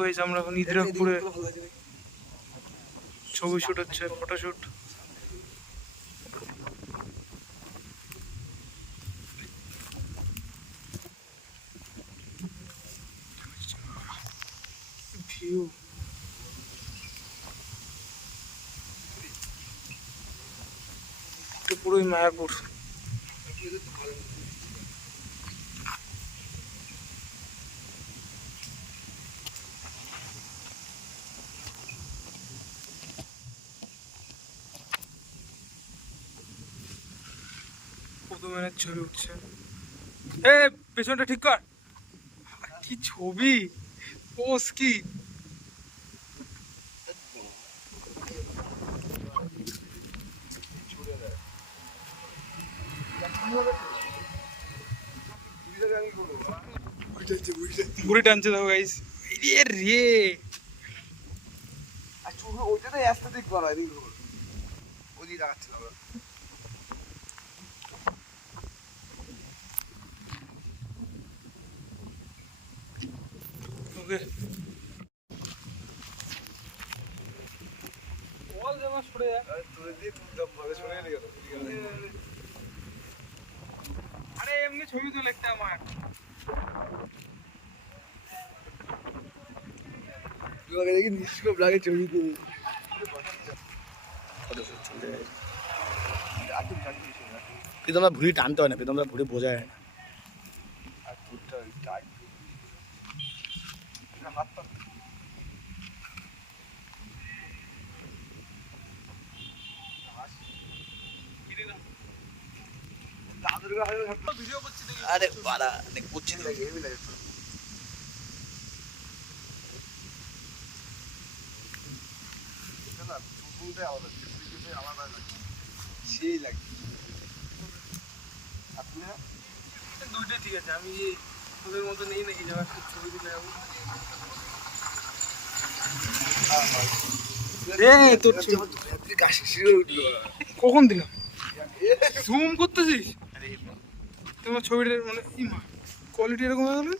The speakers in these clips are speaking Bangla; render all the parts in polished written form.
গাইস আমরা এখন ইদিরাপুরে ছবি শুট হচ্ছে, ফটোশুট। ভিউ পুরোই মায়াপুর। কদমের ছবি উঠছে। এ পেছনটা ঠিক কর। কি ছবি, পোজ কি! ঘুরে টানছে দেখো গাইস। রে ওইটা অ্যাস্থেটিক করা ওই দেখাচ্ছিল আমরা। ওকে বল জামা ছড়ে যা। তুলে দিয়ে দম ভাবে শুনে নিয়ে গেল। আরে এমনি ছবি তো লিখতে আমার। তোমাকে দেখি নিষ্কপ লাগে ছবি তুলি। প্রীতমরা ভুড়ি টানতে হয় না, প্রীতমরা ভুড়ি বোঝায় না। আর দুধটা টাইট হাত পা আরে বাড়া করছি তো হেভি লাগে। আলাদা লাগে, সেই লাগে। আপনি দুইটা ঠিক আছে, আমি তোদের মতো নেই নাকি যাওয়ার ছবি তুলে যাবো। কখন দিলাম? জুম করতেছিস? তোমার ছবিটার মানে কোয়ালিটি এরকম হয়ে গেল।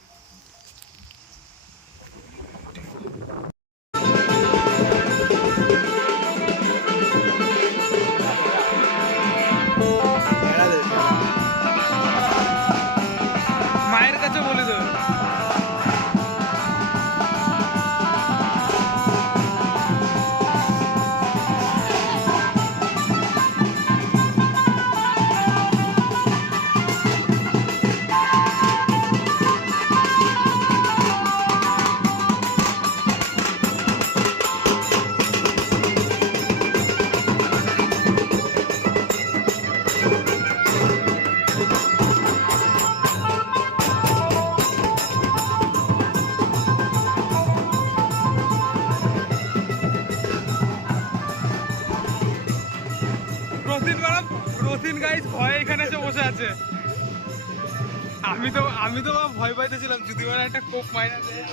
মায়ের কাছে বলে দেবে। রথিন গাইস ভয়ে এখানে এসে বসে আছে। আমি তো ভয় পাইতেছিলাম যদি ওরা একটা কোপ মাইরা দেয়।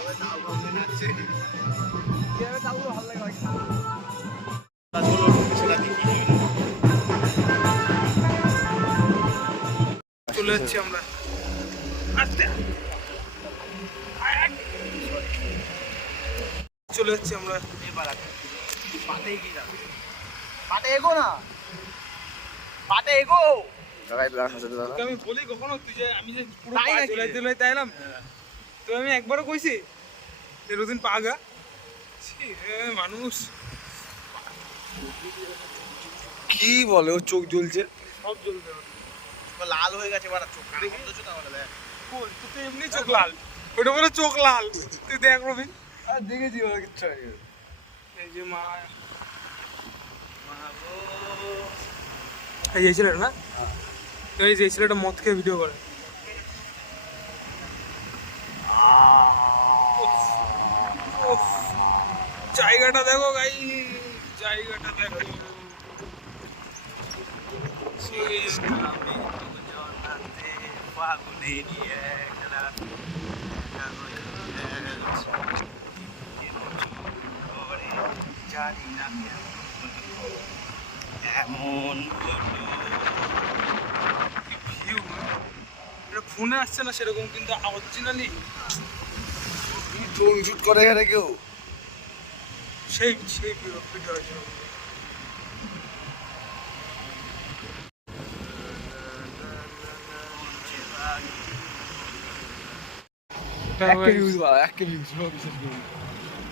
চলে যাচ্ছি আমরা আস্তে, চলে যাচ্ছি আমরা। পাটে এগো না, পাটে এগো। আমি বলি কখনো তুই যে আমি যে পুরো চলে এলাম, তো আমি একবারও কইছি রোদিন পাগা মানুষ কি বলে, ও চোখ জ্বলছে, সব জ্বলতে লাল হয়ে গেছে। তুই এমনি চোখ লাল, ওটা বলে চোখ লাল। তুই দেখ রবিন, দেখেছি কিচ্ছু এই যে মা এই ছেলেটা না, এই যে ছেলেটা মদ খেয়ে ভিডিও করে। জায়গাটা দেখো গাই, জায়গাটা দেখো। ফোনে আসছে না সেরকম, কিন্তু অরিজিনালি চুন শুট করে এখানে কেউ সেই সেই ভিডিও আছে।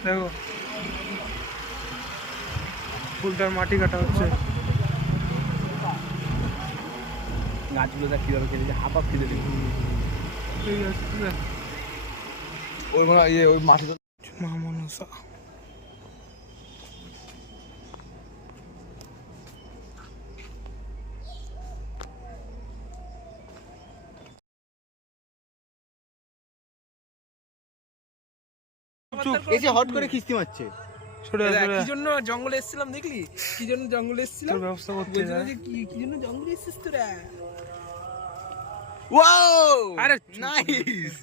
দেখো ফুলটার মাটি কাটা হচ্ছে। গাছগুলো দেখ কিভাবে খেলেছে, হাফ হাফ খেলে দিল। ওই মানে ইয়ে ওই মাটিতে মা মনসা এসে হট করে খিস্তি মারছে। কি জন্য জঙ্গলে এসেছিলাম দেখলি? কি জন্য জঙ্গলে এসেছিলাম? তোর ব্যবস্থা করতে বলছিল যে কি জন্য জঙ্গলে এসেছিস তোরা? ওয়াও আরে নাইস।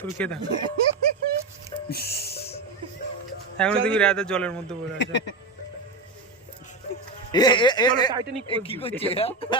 তোর কে দেখ এখন দেখবি রাতে জলের মধ্যে পড়ে আছে। এ কি করছে?